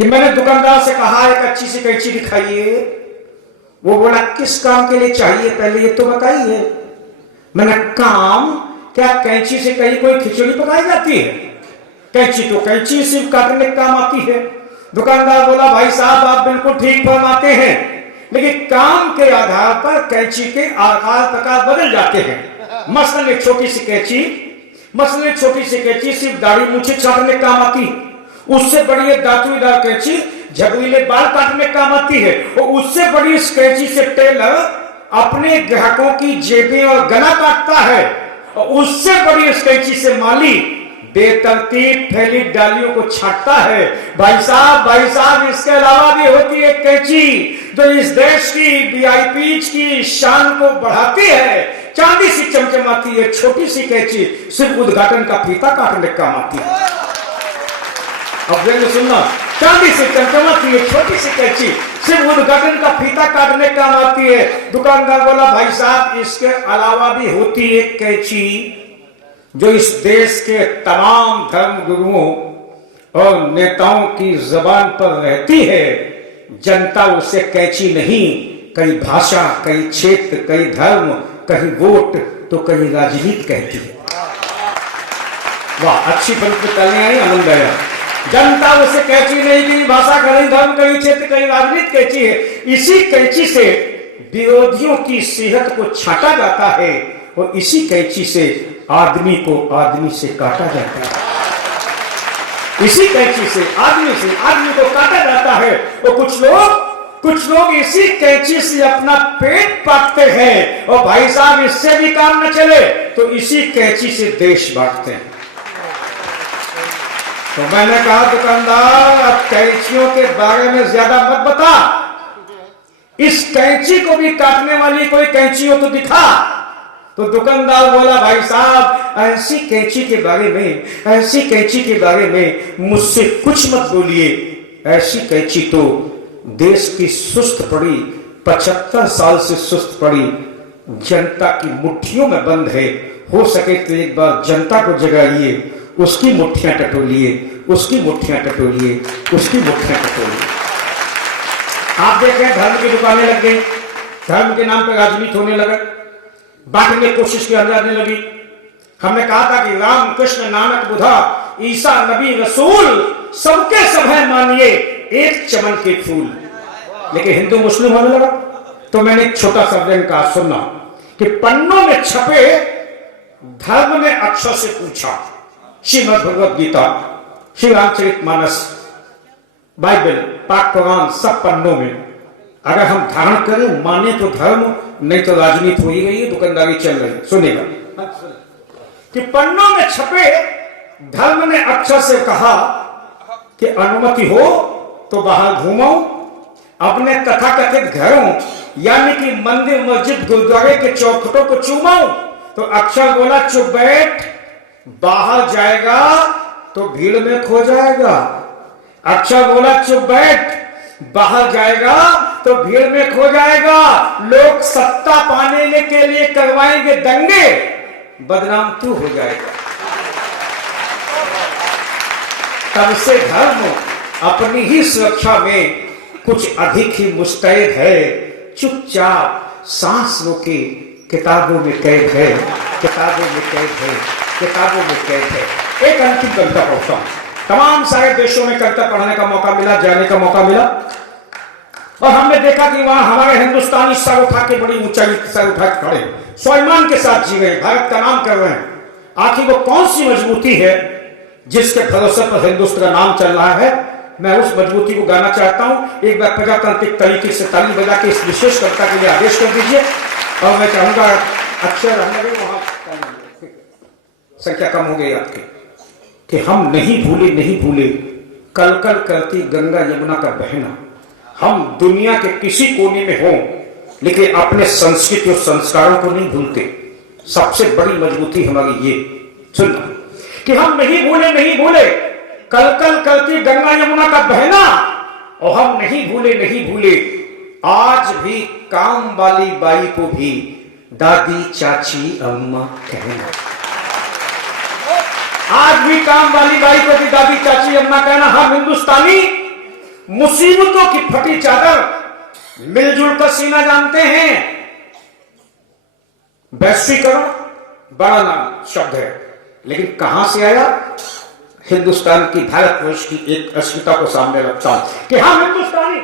कि मैंने दुकानदार से कहा एक अच्छी सी कैंची दिखाइए। वो बोला किस काम के लिए चाहिए पहले ये तो बताइए। मैंने काम क्या कैंची से कहीं कोई खिचड़ी पकाई जाती है? कैंची तो कैंची सिर्फ काटने के काम आती है। दुकानदार बोला भाई साहब आप बिल्कुल ठीक फरमाते हैं, लेकिन काम के आधार पर कैंची के आकार प्रकार बदल जाते हैं। मसलन एक छोटी सी कैंची सिर्फ दाढ़ी मूछे छाटने काम आती है, उससे बड़ी एक दांतुईदार कैंची झबरीले बाल काटने काम आती है, और उससे बड़ी इस कैंची से टेलर अपने ग्राहकों की जेबें और गला काटता है, और उससे बड़ी इस कैंची से माली बेतरतीब फैली डालियों को छाटता है। भाई साहब इसके अलावा भी होती है कैंची जो इस देश की वीआईपी की शान को बढ़ाती है। चांदी सी चमचमाती है छोटी सी कैंची सिर्फ उद्घाटन का फीता काटने का काम आती है। अब देखो सुनना, चांदी से चमचमाती है छोटी सी कैंची सिर्फ उद्घाटन का फीता काटने का काम आती है। दुकानदार बोला भाई साहब इसके अलावा भी होती है कैंची जो इस देश के तमाम धर्म गुरुओं और नेताओं की जबान पर रहती है। जनता उसे कैंची नहीं, कई भाषा, कई क्षेत्र, कई धर्म, कहीं वोट तो कहीं राजनीति कहती है। वाह, अच्छी पंक्ति करने आई, आनंद आया। जनता उसे कैंची नहीं, कहीं भाषा, कहीं धर्म, कहीं क्षेत्र, कहीं राजनीति कहती है। इसी कैंची से विरोधियों की सेहत को छाटा जाता है, और इसी कैंची से आदमी को आदमी से काटा जाता है। इसी कैंची से आदमी को काटा जाता है। और कुछ लोग इसी कैंची से अपना पेट पाटते हैं, और भाई साहब इससे भी काम न चले तो इसी कैंची से देश बांटते हैं। तो मैंने कहा दुकानदार अब कैंचियों के बारे में ज्यादा मत बता, इस कैंची को भी काटने वाली कोई कैंची हो तो दिखा। तो दुकानदार बोला भाई साहब ऐसी कैंची के बारे में मुझसे कुछ मत बोलिए। ऐसी कैंची तो देश की सुस्त पड़ी 75 साल से सुस्त पड़ी जनता की मुट्ठियों में बंद है। हो सके तो एक बार जनता को जगाइए, उसकी मुट्ठियां टटोलिए। आप देखें धर्म की दुकानें लग गई, धर्म के नाम पर राजनीति होने लगा, बांटने की कोशिश की जाने लगी। हमने कहा था कि राम कृष्ण नानक बुद्धा ईसा नबी रसूल सबके सब है मानिए एक चमन के फूल, लेकिन हिंदू मुस्लिम होने लगा। तो मैंने एक छोटा सा वर्णन कहा सुनना कि पन्नों में छपे धर्म ने अक्षर से पूछा, श्रीमद् भगवद गीता, श्री रामचरितमानस, बाइबल, पाक पुराण सब पन्नों में अगर हम धारण करें माने तो धर्म, नहीं तो राजनीति हो ही गई है, दुकानदारी चल रही है। सुनेगा कि पन्नों में छपे धर्म ने अक्षर से कहा कि अनुमति हो तो बाहर घूमो, अपने तथाकथित घरों यानी कि मंदिर, मस्जिद, गुरुद्वारे के चौखटों को चूमाओ। तो अक्षर बोला चुप बैठ, बाहर जाएगा तो भीड़ में खो जाएगा। अक्षर बोला चुप बैठ, बाहर जाएगा तो भीड़ में खो जाएगा। लोग सत्ता पाने के लिए करवाएंगे दंगे, बदनाम तू हो जाएगा। तब से धर्म अपनी ही सुरक्षा में कुछ अधिक ही मुस्तैद है। चुपचाप सांस रोके किताबों में कैद है। एक अंतिम कविता पढ़ता हूं। तमाम सारे देशों में कविता पढ़ने का मौका मिला, जाने का मौका मिला, और हमने देखा कि वहां हमारे हिंदुस्तानी सर उठा के बड़ी ऊंचाई सर उठा के खड़े, स्वाभिमान के साथ जी रहे, भारत का नाम कर रहे हैं। आखिर वो कौन सी मजबूती है जिसके भरोसे पर हिंदुस्तान का नाम चल रहा है? मैं उस मजबूती को गाना चाहता हूं। एक बार प्रजातांत्रिक तरीके से ताली बजा के इस विशेष कविता के लिए आदेश कर दीजिए। और मैं चाहूंगा अक्षर वहां संख्या कम हो गई आपकी, कि हम नहीं भूले कल कल करती गंगा यमुना का बहना। हम दुनिया के किसी कोने में हों लेकिन अपने संस्कृति और संस्कारों को नहीं भूलते। सबसे बड़ी मजबूती हमारी ये सुनना कि हम नहीं भूले कल कल करती गंगा यमुना का बहना, और हम नहीं भूले आज भी काम वाली बाई को भी दादी, चाची, अम्मा कहना। आज भी काम वाली बाई को भी दादी, चाची, अम्मा कहना। हम हिंदुस्तानी मुसीबतों की फटी चादर, मिलजुल कर सीना जानते हैं। वैश्वीकरण बड़ा नाम शब्द है, लेकिन कहां से आया? हिंदुस्तान की, भारतवर्ष की एक अस्मिता को सामने रखता हूं कि हम हिंदुस्तानी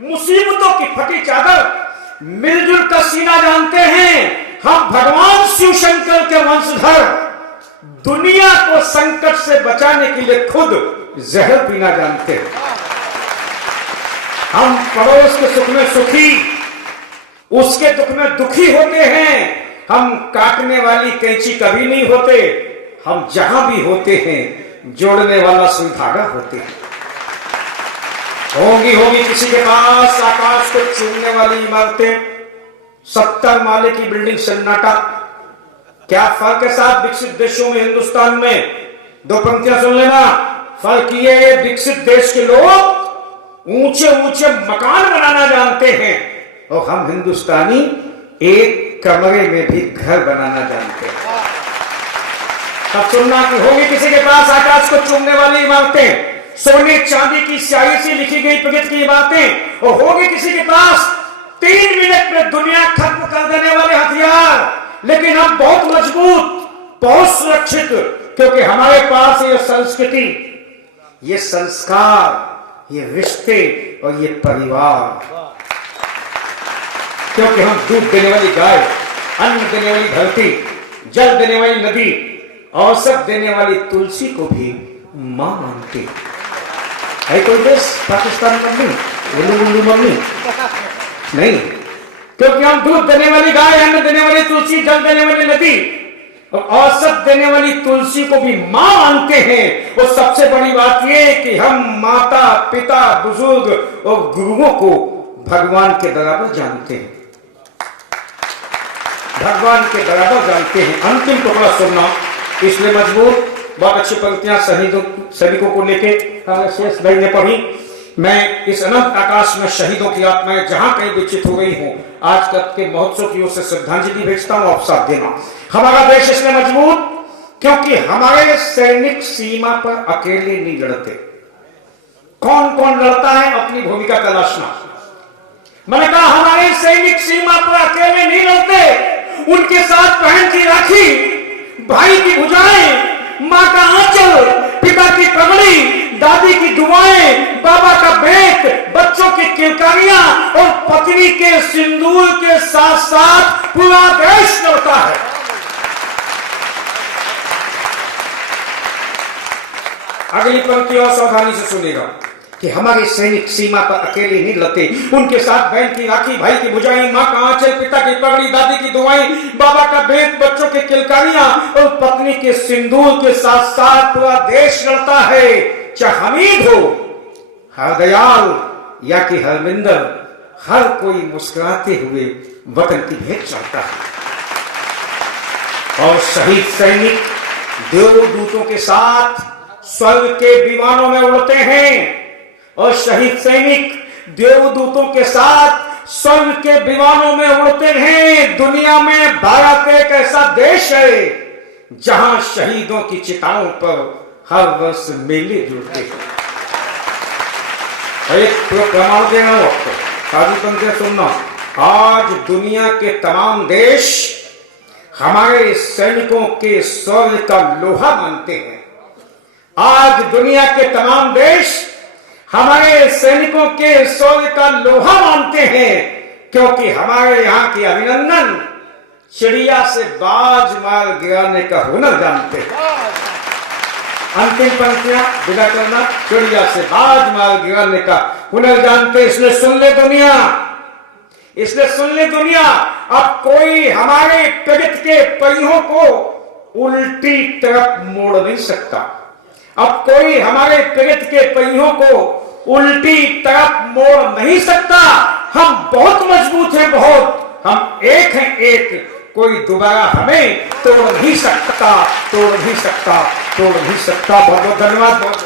मुसीबतों की फटी चादर, मिलजुल कर सीना जानते हैं। हम भगवान शिव शंकर के वंशधर, दुनिया को संकट से बचाने के लिए खुद जहर पीना जानते हैं। हम पड़ोस के सुख में सुखी, उसके दुख में दुखी होते हैं। हम काटने वाली कैंची कभी नहीं होते, हम जहां भी होते हैं जोड़ने वाला सुई धागा होते हैं। होगी किसी के पास आकाश को चूमने वाली इमारतें, 70 माले की बिल्डिंग, सन्नाटा। क्या फर्क है साहब विकसित देशों में, हिंदुस्तान में? दो पंक्तियां सुन लेना। फर्क ये, विकसित देश के लोग ऊंचे ऊंचे मकान बनाना जानते हैं, और हम हिंदुस्तानी एक कमरे में भी घर बनाना जानते हैं। तब सुनना कि होगी किसी के पास आकाश को चूमने वाली इमारतें, सोने चांदी की स्याही से लिखी गई प्रगति की बातें, और होगी किसी के पास 3 मिनट में दुनिया खत्म कर देने वाले हथियार। लेकिन हम बहुत मजबूत, बहुत सुरक्षित, क्योंकि हमारे पास ये संस्कृति, ये संस्कार, ये रिश्ते और ये परिवार। क्योंकि हम दूध देने वाली गाय, अन्न देने वाली धरती, जल देने वाली नदी, औषध देने वाली तुलसी को भी मां मानते है। कोई देश पाकिस्तान मम्मी, उल्लू उल्लू मम्मी नहीं, क्योंकि हम दूध देने वाली गाय, अन्न देने वाली तुलसी, जल देने वाली नदी और औषध देने वाली तुलसी को भी मां मानते हैं। और सबसे बड़ी बात यह कि हम माता, पिता, बुजुर्ग और गुरुओं को भगवान के बराबर जानते हैं, भगवान के बराबर जानते हैं। अंतिम टुकड़ा सुनना, इसलिए मजबूत, बहुत अच्छी पंक्तियां सैनिकों को लेके शेष भाई ने पढ़ी। मैं इस अनंत आकाश में शहीदों की आत्माएं जहां कहीं विकसित हो गई हूं, आज तक के महोत्सव की ओर से श्रद्धांजलि भेजता हूं। आप साथ देना। हमारा देश इसलिए मजबूत क्योंकि हमारे सैनिक सीमा पर अकेले नहीं लड़ते। कौन कौन लड़ता है, अपनी भूमिका तलाशना। मैंने कहा हमारे सैनिक सीमा पर अकेले नहीं लड़ते, उनके साथ बहन की राखी, भाई की भुजाएं, माँ का आंचल, पिता की पगड़ी, दादी की दुआएं, बाबा का बेट, बच्चों की किलकारियां और पत्नी के सिंदूर के साथ साथ पूरा देश लड़ता है। अगली पंक्ति और सावधानी से सुनेगा कि हमारे सैनिक सीमा पर अकेले नहीं लड़ते, उनके साथ बहन की राखी, भाई की भुजाएं, माँ का आंचल, पिता की पगड़ी, दादी की दुआएं, बाबा का बेट, बच्चों की किलकारियां और पत्नी के सिंदूर के साथ साथ पूरा देश लड़ता है। चाहे हमीद हो, हरदयाल या कि हरमिंदर, हर कोई मुस्कुराते हुए वतन की भेंट चढ़ता है। और शहीद सैनिक देवदूतों के साथ स्वर्ग के विमानों में उड़ते हैं, और शहीद सैनिक देवदूतों के साथ स्वर्ग के विमानों में उड़ते हैं। दुनिया में भारत एक ऐसा देश है जहां शहीदों की चिताओं पर हर वर्ष मेले जुड़ते हैं। एक प्रमाण दे रहा हूं आपको, साधु पंक्तियां सुनना। आज दुनिया के तमाम देश हमारे सैनिकों के शौर्य का लोहा मानते हैं। आज दुनिया के तमाम देश हमारे सैनिकों के शौर्य का लोहा मानते हैं, क्योंकि हमारे यहाँ की अभिनंदन चिड़िया से बाज मार गिराने का हुनर जानते हैं। अंतिम पंक्तियां विदा करना, चिड़िया से बाज मार गिराने का हुनर जानते। इसलिए सुन ले दुनिया, इसलिए सुन ले दुनिया, अब कोई हमारे प्रगति के पहियों को उल्टी तरफ मोड़ नहीं सकता। अब कोई हमारे प्रगति के पहियों को उल्टी तरफ मोड़ नहीं सकता। हम बहुत मजबूत हैं, बहुत, हम एक हैं, एक, कोई दोबारा हमें तोड़ नहीं सकता, तोड़ नहीं सकता, तोड़ नहीं सकता। बहुत बहुत धन्यवाद। बहुत